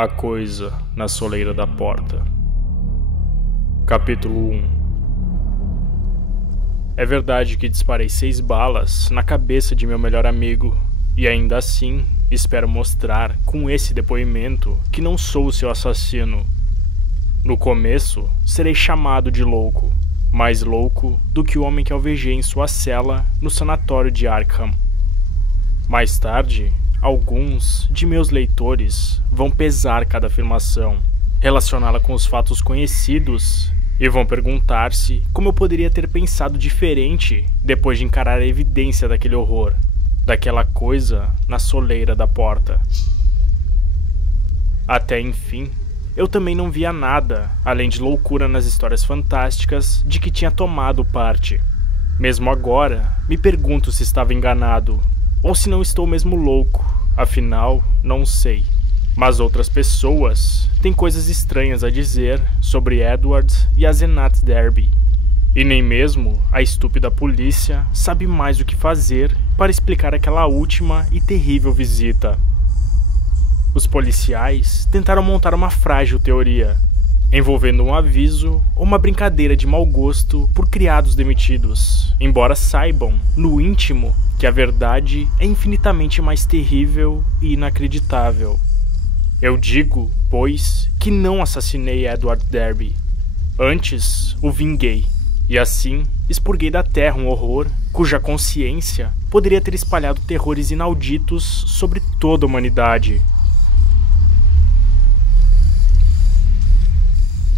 A coisa na soleira da porta. Capítulo 1. É verdade que disparei 6 balas na cabeça de meu melhor amigo, e ainda assim espero mostrar com esse depoimento que não sou o seu assassino. No começo, serei chamado de louco, mais louco do que o homem que alvejei em sua cela no sanatório de Arkham. Mais tarde, alguns de meus leitores vão pesar cada afirmação, relacioná-la com os fatos conhecidos e vão perguntar-se como eu poderia ter pensado diferente depois de encarar a evidência daquele horror, daquela coisa na soleira da porta. Até enfim, eu também não via nada além de loucura nas histórias fantásticas de que tinha tomado parte. Mesmo agora, me pergunto se estava enganado, ou se não estou mesmo louco, afinal, não sei. Mas outras pessoas têm coisas estranhas a dizer sobre Edward e a Zenat Derby. E nem mesmo a estúpida polícia sabe mais o que fazer para explicar aquela última e terrível visita. Os policiais tentaram montar uma frágil teoria, envolvendo um aviso ou uma brincadeira de mau gosto por criados demitidos, embora saibam, no íntimo, que a verdade é infinitamente mais terrível e inacreditável. Eu digo, pois, que não assassinei Edward Derby. Antes, o vinguei, e assim expurguei da terra um horror cuja consciência poderia ter espalhado terrores inauditos sobre toda a humanidade.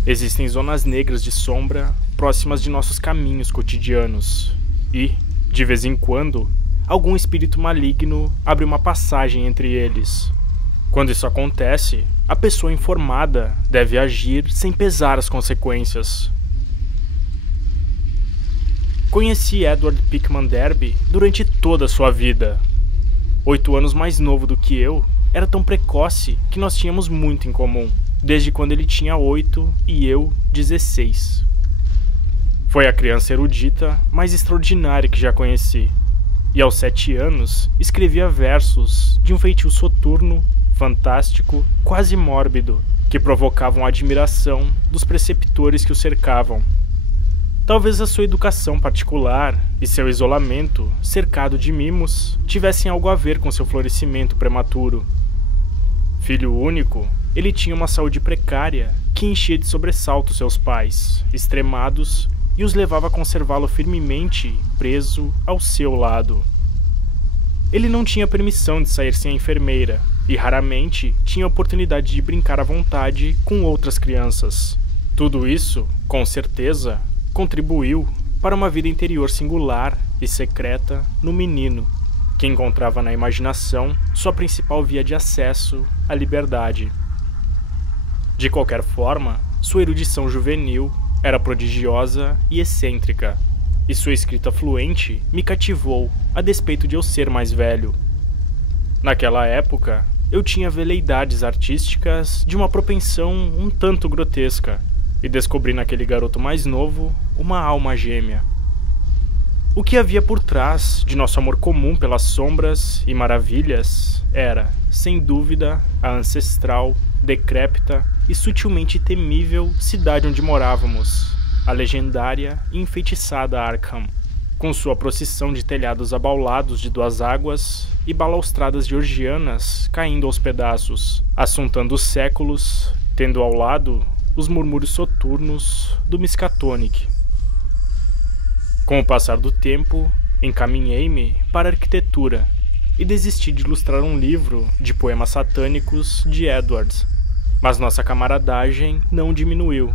Existem zonas negras de sombra próximas de nossos caminhos cotidianos, e, de vez em quando, algum espírito maligno abre uma passagem entre eles. Quando isso acontece, a pessoa informada deve agir sem pesar as consequências. Conheci Edward Pickman Derby durante toda a sua vida. 8 anos mais novo do que eu, era tão precoce que nós tínhamos muito em comum, desde quando ele tinha 8 e eu 16. Foi a criança erudita mais extraordinária que já conheci. E aos 7 anos, escrevia versos de um feitio soturno, fantástico, quase mórbido, que provocavam a admiração dos preceptores que o cercavam. Talvez a sua educação particular e seu isolamento, cercado de mimos, tivessem algo a ver com seu florescimento prematuro. Filho único, ele tinha uma saúde precária que enchia de sobressalto seus pais, extremados, e os levava a conservá-lo firmemente preso ao seu lado. Ele não tinha permissão de sair sem a enfermeira e raramente tinha oportunidade de brincar à vontade com outras crianças. Tudo isso, com certeza, contribuiu para uma vida interior singular e secreta no menino, que encontrava na imaginação sua principal via de acesso à liberdade. De qualquer forma, sua erudição juvenil era prodigiosa e excêntrica, e sua escrita fluente me cativou, a despeito de eu ser mais velho. Naquela época, eu tinha veleidades artísticas de uma propensão um tanto grotesca, e descobri naquele garoto mais novo uma alma gêmea. O que havia por trás de nosso amor comum pelas sombras e maravilhas era, sem dúvida, a ancestral, decrépita e sutilmente temível cidade onde morávamos, a legendária e enfeitiçada Arkham, com sua procissão de telhados abaulados de 2 águas e balaustradas georgianas caindo aos pedaços, assuntando os séculos, tendo ao lado os murmúrios soturnos do Miskatonic. Com o passar do tempo, encaminhei-me para a arquitetura e desisti de ilustrar um livro de poemas satânicos de Edwards, mas nossa camaradagem não diminuiu.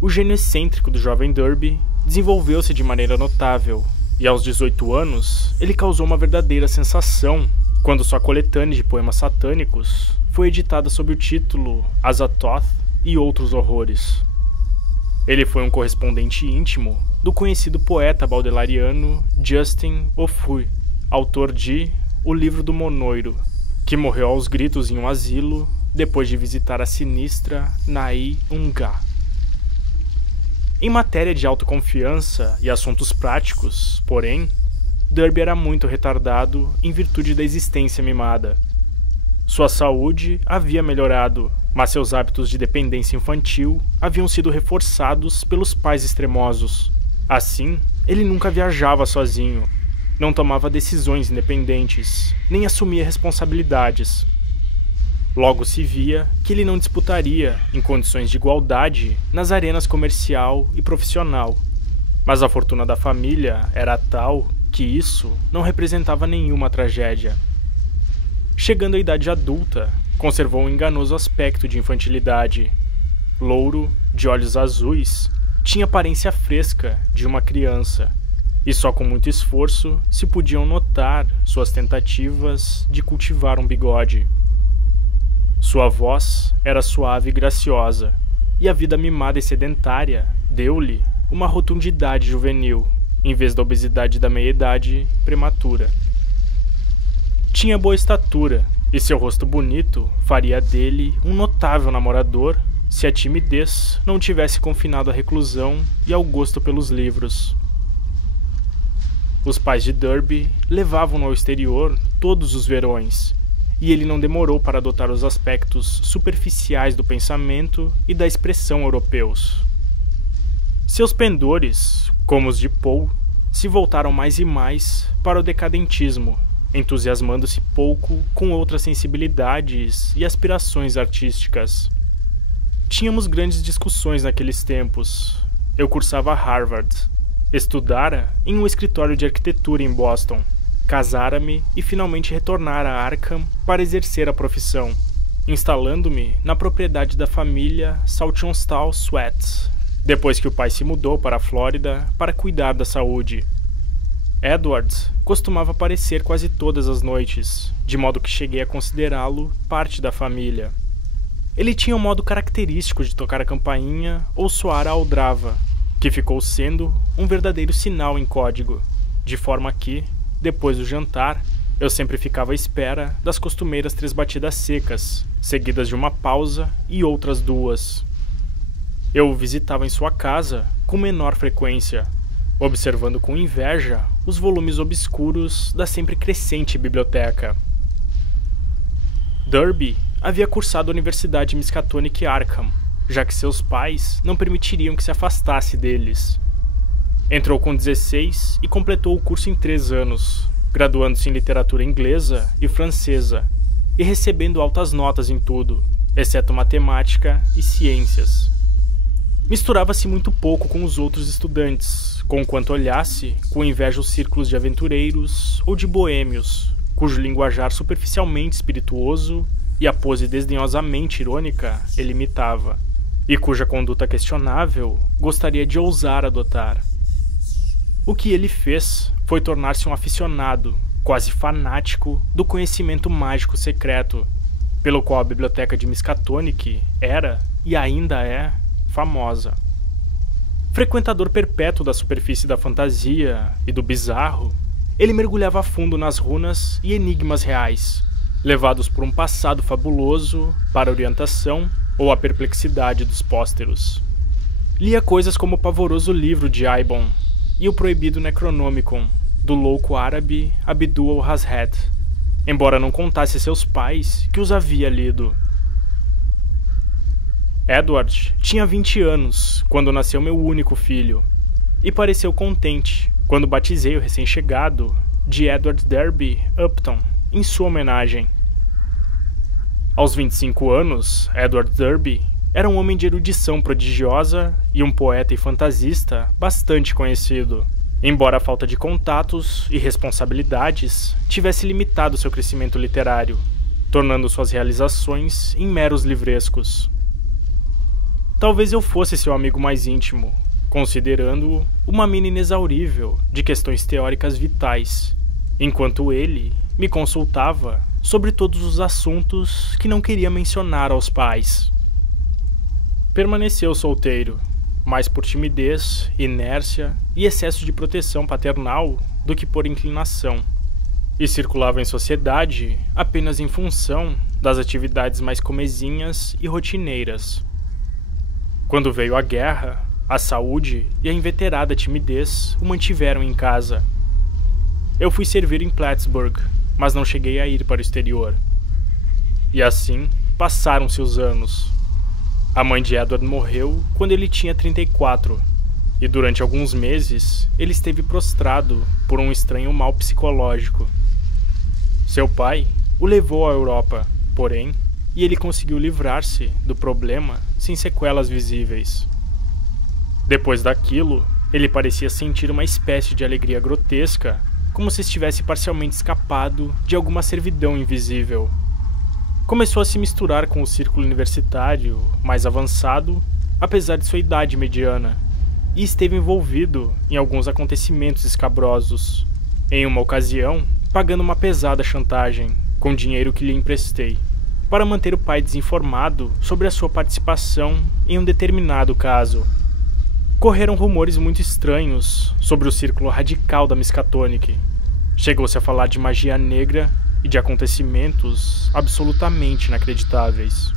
O gênio excêntrico do jovem Derby desenvolveu-se de maneira notável, e aos 18 anos ele causou uma verdadeira sensação quando sua coletânea de poemas satânicos foi editada sob o título Azathoth e Outros Horrores. Ele foi um correspondente íntimo do conhecido poeta baudelariano Justin Offuy, autor de O Livro do Monoiro, que morreu aos gritos em um asilo depois de visitar a sinistra Nai Unga. Em matéria de autoconfiança e assuntos práticos, porém, Derby era muito retardado em virtude da existência mimada. Sua saúde havia melhorado, mas seus hábitos de dependência infantil haviam sido reforçados pelos pais extremosos. Assim, ele nunca viajava sozinho, não tomava decisões independentes, nem assumia responsabilidades. Logo se via que ele não disputaria, em condições de igualdade, nas arenas comercial e profissional. Mas a fortuna da família era tal que isso não representava nenhuma tragédia. Chegando à idade adulta, conservou um enganoso aspecto de infantilidade. Louro, de olhos azuis, tinha aparência fresca de uma criança, e só com muito esforço se podiam notar suas tentativas de cultivar um bigode. Sua voz era suave e graciosa, e a vida mimada e sedentária deu-lhe uma rotundidade juvenil, em vez da obesidade da meia-idade prematura. Tinha boa estatura, e seu rosto bonito faria dele um notável namorador se a timidez não tivesse confinado à reclusão e ao gosto pelos livros. Os pais de Derby levavam-no ao exterior todos os verões, e ele não demorou para adotar os aspectos superficiais do pensamento e da expressão europeus. Seus pendores, como os de Poe, se voltaram mais e mais para o decadentismo, entusiasmando-se pouco com outras sensibilidades e aspirações artísticas. Tínhamos grandes discussões naqueles tempos. Eu cursava Harvard, estudara em um escritório de arquitetura em Boston, casara-me e finalmente retornara a Arkham para exercer a profissão, instalando-me na propriedade da família Saltonstall Sweat, depois que o pai se mudou para a Flórida para cuidar da saúde. Edward costumava aparecer quase todas as noites, de modo que cheguei a considerá-lo parte da família. Ele tinha um modo característico de tocar a campainha ou soar a aldrava, que ficou sendo um verdadeiro sinal em código, de forma que, depois do jantar, eu sempre ficava à espera das costumeiras 3 batidas secas, seguidas de uma pausa e outras 2. Eu o visitava em sua casa com menor frequência, observando com inveja os volumes obscuros da sempre crescente biblioteca. Derby havia cursado a Universidade Miskatonic Arkham, já que seus pais não permitiriam que se afastasse deles. Entrou com 16 e completou o curso em 3 anos, graduando-se em literatura inglesa e francesa, e recebendo altas notas em tudo, exceto matemática e ciências. Misturava-se muito pouco com os outros estudantes, conquanto olhasse com inveja os círculos de aventureiros ou de boêmios, cujo linguajar superficialmente espirituoso e a pose desdenhosamente irônica ele imitava, e cuja conduta questionável gostaria de ousar adotar. O que ele fez foi tornar-se um aficionado, quase fanático, do conhecimento mágico secreto, pelo qual a biblioteca de Miskatonic era, e ainda é, famosa. Frequentador perpétuo da superfície da fantasia e do bizarro, ele mergulhava a fundo nas runas e enigmas reais, levados por um passado fabuloso para a orientação ou a perplexidade dos pósteros. Lia coisas como o pavoroso livro de Aibon e o proibido Necronomicon, do louco árabe Abdul al-Hazred, embora não contasse a seus pais que os havia lido. Edward tinha 20 anos quando nasceu meu único filho, e pareceu contente quando batizei o recém-chegado de Edward Derby Upton em sua homenagem. Aos 25 anos, Edward Derby era um homem de erudição prodigiosa e um poeta e fantasista bastante conhecido, embora a falta de contatos e responsabilidades tivesse limitado seu crescimento literário, tornando suas realizações em meros livrescos. Talvez eu fosse seu amigo mais íntimo, considerando-o uma mina inexaurível de questões teóricas vitais, enquanto ele me consultava sobre todos os assuntos que não queria mencionar aos pais. Permaneceu solteiro, mais por timidez, inércia e excesso de proteção paternal do que por inclinação, e circulava em sociedade apenas em função das atividades mais comezinhas e rotineiras. Quando veio a guerra, a saúde e a inveterada timidez o mantiveram em casa. Eu fui servir em Plattsburgh, mas não cheguei a ir para o exterior. E assim passaram-se os anos. A mãe de Edward morreu quando ele tinha 34, e durante alguns meses ele esteve prostrado por um estranho mal psicológico. Seu pai o levou à Europa, porém, e ele conseguiu livrar-se do problema sem sequelas visíveis. Depois daquilo, ele parecia sentir uma espécie de alegria grotesca, como se estivesse parcialmente escapado de alguma servidão invisível. Começou a se misturar com o círculo universitário mais avançado, apesar de sua idade mediana, e esteve envolvido em alguns acontecimentos escabrosos. Em uma ocasião, pagando uma pesada chantagem com dinheiro que lhe emprestei, para manter o pai desinformado sobre a sua participação em um determinado caso. Correram rumores muito estranhos sobre o círculo radical da Miskatonic. Chegou-se a falar de magia negra e de acontecimentos absolutamente inacreditáveis.